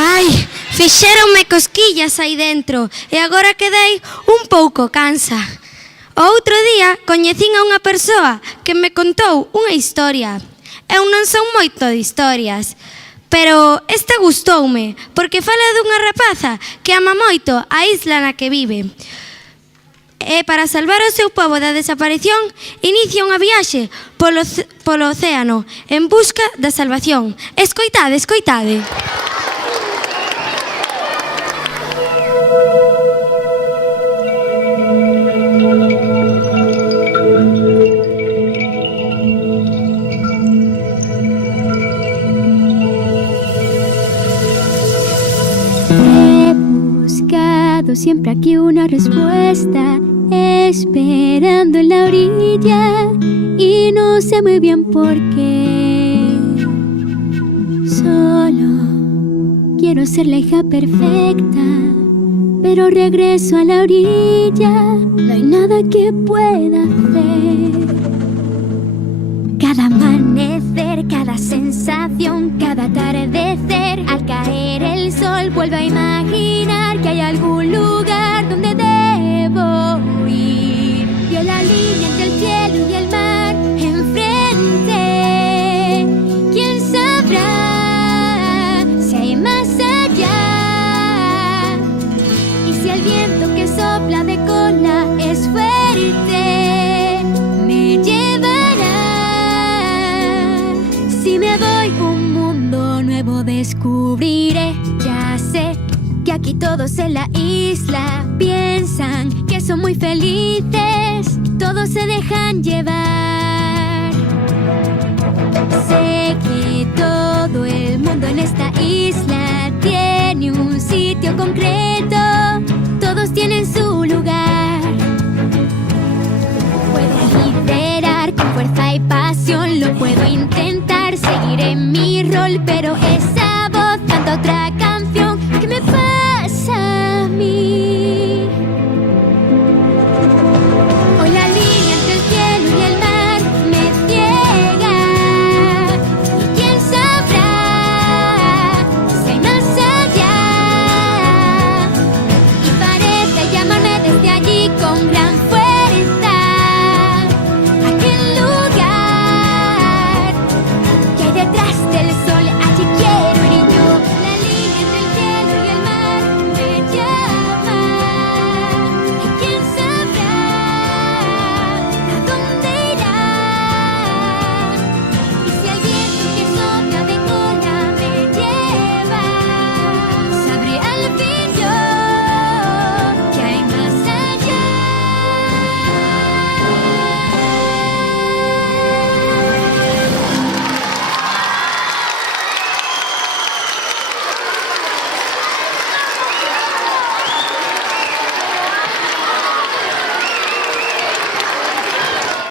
Ai, fixéronme cosquillas aí dentro e agora quedei un pouco cansa. O outro día coñecín a unha persoa que me contou unha historia. Eu non son moito de historias, pero esta gustoume porque fala dunha rapaza que ama moito a isla na que vive. E para salvar o seu pobo da desaparición, inicia unha viaxe polo océano en busca da salvación. Escoitade, escoitade. He buscado siempre aquí una respuesta, esperando en la orilla, y no sé muy bien por qué. Solo quiero ser la hija perfecta, pero regreso a la orilla, no hay nada que pueda hacer. Cada amanecer, cada sensación, cada atardecer, al caer el sol vuelvo a imaginar que hay algún lugar donde debo ir. Veo la línea entre el cielo y el mar enfrente. ¿Quién sabrá si hay más allá? Y si el viento que sopla de cola es fuerte, me llevará. Si me voy, un mundo nuevo descubriré. Ya sé que aquí todos en la isla piensan que son muy felices, todos se dejan llevar. Sé que todo el mundo en esta isla